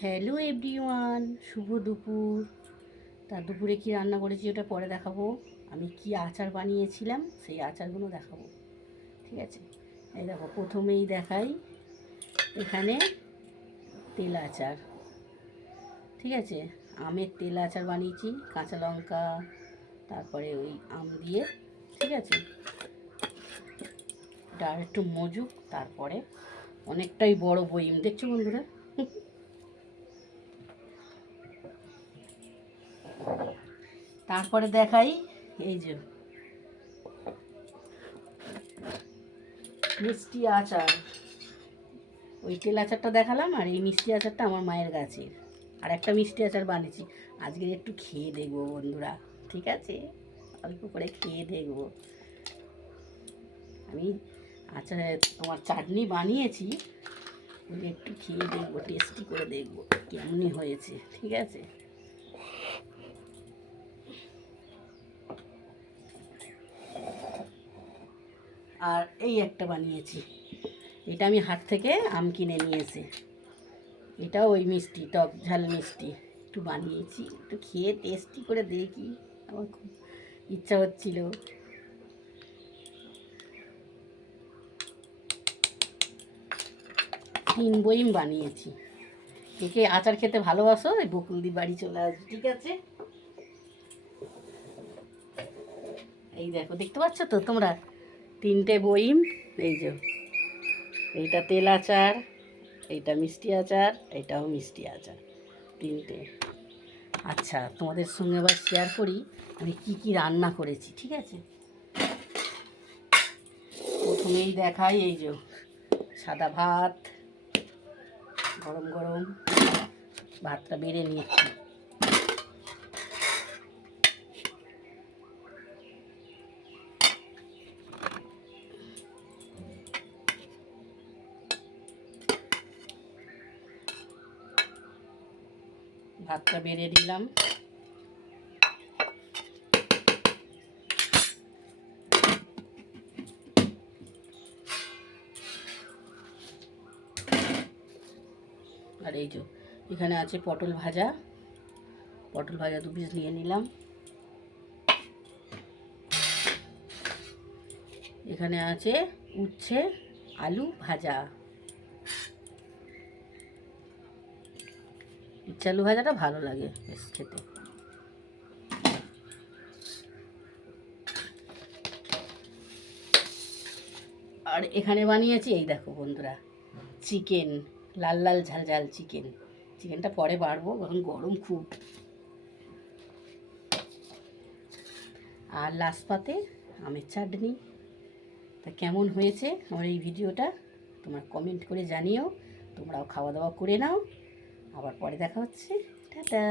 Hello everyone, শুভ দুপুর। তা দুপুরে কি রান্না করেছি ওটা পরে দেখাবো। আমি কি আচার বানিয়েছিলাম সেই আচারগুলো দেখাবো, ঠিক আছে? এই দেখো, প্রথমেই দেখাই এখানে তেল আচার, ঠিক আছে? আমের তেল আচার বানিয়েছি, কাঁচা লঙ্কা, তারপরে ওই আম দিয়ে, ঠিক আছে? এটা আর একটু মজুক, তারপরে অনেকটাই বড় বইম, দেখছো বন্ধুরা? তারপরে দেখাই এই যে মিষ্টি আচার। ওই তেল আচারটা দেখালাম, আর এই মিষ্টি আচারটা আমার মায়ের গাছের। আর একটা মিষ্টি আচার বানিয়েছি, আজকে একটু খেয়ে দেখবো বন্ধুরা, ঠিক আছে? অল্প করে খেয়ে দেখবো। আমি আচার তোমার চাটনি বানিয়েছি, একটু খেয়ে দেখবো, টেস্টি করে দেখবো কেমনি হয়েছে, ঠিক আছে? আর এই একটা বানিয়েছি, এটা আমি হাট থেকে আম কিনে নিয়েছি। এটাও ওই মিষ্টি, টক ঝাল মিষ্টি একটু বানিয়েছি, একটু খেয়ে টেস্টি করে দেখি, আমার খুব ইচ্ছা হচ্ছিল। 3 বইম বানিয়েছি। কে কে আচার খেতে ভালোবাসো, এই বকুলদি বাড়ি চলে আসবে, ঠিক আছে? এই দেখো, দেখতে পাচ্ছ তো তোমরা 3টে বইম। এই যে এইটা তেল আচার, এইটা মিষ্টি আচার, এইটাও মিষ্টি আচার, 3টে। আচ্ছা, তোমাদের সঙ্গে আবার শেয়ার করি আমি কি কি রান্না করেছি, ঠিক আছে? প্রথমেই দেখাই এই যে সাদা ভাত, গরম গরম ভাতটা বেড়ে নিচ্ছি। ভাতটা বেড়ে দিলাম। আর এই যে এখানে আছে পটল ভাজা, পটল ভাজা 2 পিস নিয়ে নিলাম। এখানে আছে উচ্ছে আলু ভাজা। উচ্ছে আলু ভাজাটা ভালো লাগে বেশ খেতে। আর এখানে বানিয়েছি এই দেখো বন্ধুরা, চিকেন, লাল লাল ঝাল ঝাল চিকেন। চিকেনটা পরে বাড়বো, এখন গরম খুব। আর লাস্ট পাতে আমের চাটনি। তা কেমন হয়েছে আমার এই ভিডিওটা তোমরা কমেন্ট করে জানিও। তোমরাও খাওয়া দাওয়া করে নাও, আবার পরে দেখা হচ্ছে। টাটা।